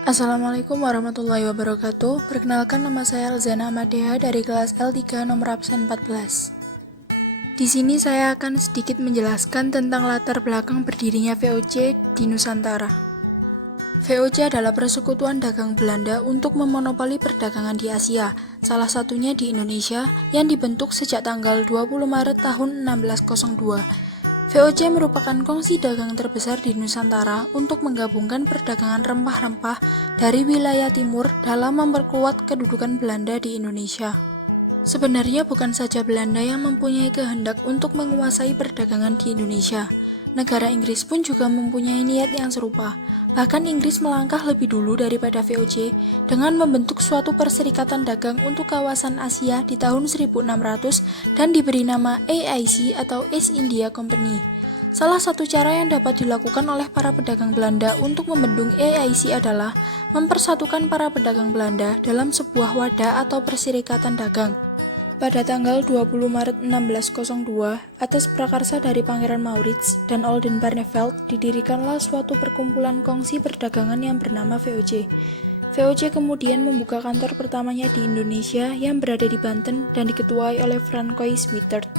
Assalamualaikum warahmatullahi wabarakatuh. Perkenalkan, nama saya Elzana Amadeha dari kelas L3 nomor absen 14. Di sini saya akan sedikit menjelaskan tentang latar belakang berdirinya VOC di Nusantara. VOC adalah persekutuan dagang Belanda untuk memonopoli perdagangan di Asia, salah satunya di Indonesia, yang dibentuk sejak tanggal 20 Maret tahun 1602. VOC merupakan kongsi dagang terbesar di Nusantara untuk menggabungkan perdagangan rempah-rempah dari wilayah timur dalam memperkuat kedudukan Belanda di Indonesia. Sebenarnya bukan saja Belanda yang mempunyai kehendak untuk menguasai perdagangan di Indonesia. Negara Inggris pun juga mempunyai niat yang serupa. Bahkan Inggris melangkah lebih dulu daripada VOC dengan membentuk suatu perserikatan dagang untuk kawasan Asia di tahun 1600 dan diberi nama AIC atau East India Company. Salah satu cara yang dapat dilakukan oleh para pedagang Belanda untuk membendung AIC adalah mempersatukan para pedagang Belanda dalam sebuah wadah atau perserikatan dagang. Pada tanggal 20 Maret 1602, atas prakarsa dari Pangeran Maurits dan Oldenbarnevelt, didirikanlah suatu perkumpulan kongsi perdagangan yang bernama VOC. VOC kemudian membuka kantor pertamanya di Indonesia yang berada di Banten dan diketuai oleh Francois Wittert.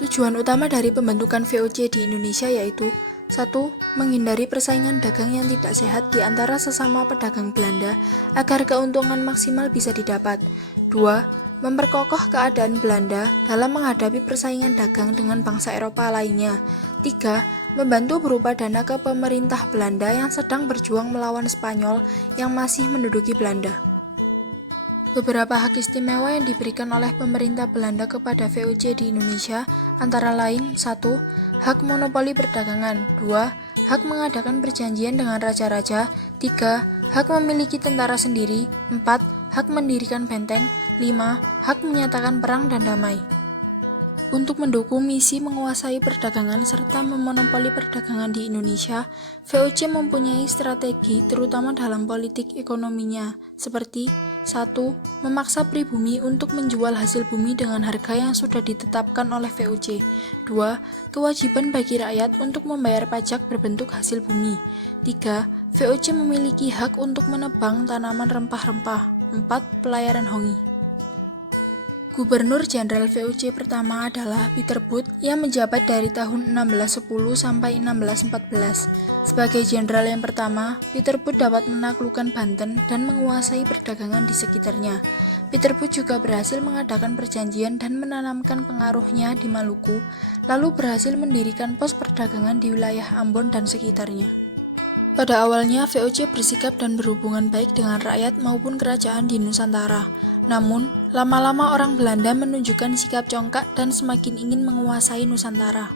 Tujuan utama dari pembentukan VOC di Indonesia yaitu 1. Menghindari persaingan dagang yang tidak sehat di antara sesama pedagang Belanda agar keuntungan maksimal bisa didapat. 2. Memperkokoh keadaan Belanda dalam menghadapi persaingan dagang dengan bangsa Eropa lainnya. 3. Membantu berupa dana ke pemerintah Belanda yang sedang berjuang melawan Spanyol yang masih menduduki Belanda. Beberapa hak istimewa yang diberikan oleh pemerintah Belanda kepada VOC di Indonesia antara lain 1. Hak monopoli perdagangan. 2. Hak mengadakan perjanjian dengan raja-raja. 3. Hak memiliki tentara sendiri. 4. Hak mendirikan benteng. 5. Hak menyatakan perang dan damai. Untuk mendukung misi menguasai perdagangan serta memonopoli perdagangan di Indonesia, VOC mempunyai strategi terutama dalam politik ekonominya, seperti 1. Memaksa pribumi untuk menjual hasil bumi dengan harga yang sudah ditetapkan oleh VOC. 2. Kewajiban bagi rakyat untuk membayar pajak berbentuk hasil bumi. 3. VOC memiliki hak untuk menebang tanaman rempah-rempah. 4. Pelayaran hongi. Gubernur Jenderal VOC pertama adalah Peter Booth yang menjabat dari tahun 1610 sampai 1614. Sebagai jenderal yang pertama, Peter Booth dapat menaklukkan Banten dan menguasai perdagangan di sekitarnya. Peter Booth juga berhasil mengadakan perjanjian dan menanamkan pengaruhnya di Maluku, lalu berhasil mendirikan pos perdagangan di wilayah Ambon dan sekitarnya. Pada awalnya, VOC bersikap dan berhubungan baik dengan rakyat maupun kerajaan di Nusantara. Namun, lama-lama orang Belanda menunjukkan sikap congkak dan semakin ingin menguasai Nusantara.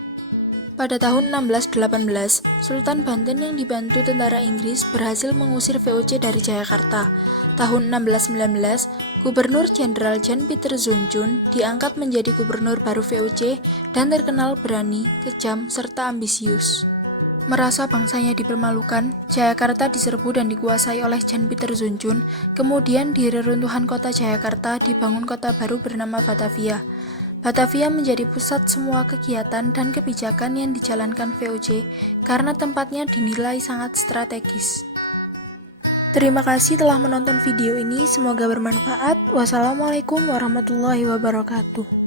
Pada tahun 1618, Sultan Banten yang dibantu tentara Inggris berhasil mengusir VOC dari Jayakarta. Tahun 1619, Gubernur Jenderal Jan Pieter Zoetjen diangkat menjadi gubernur baru VOC dan terkenal berani, kejam, serta ambisius. Merasa bangsanya dipermalukan, Jayakarta diserbu dan dikuasai oleh Jan Pieter Zoetjen. Kemudian di reruntuhan kota Jayakarta dibangun kota baru bernama Batavia. Batavia menjadi pusat semua kegiatan dan kebijakan yang dijalankan VOC karena tempatnya dinilai sangat strategis. Terima kasih telah menonton video ini, semoga bermanfaat. Wassalamualaikum warahmatullahi wabarakatuh.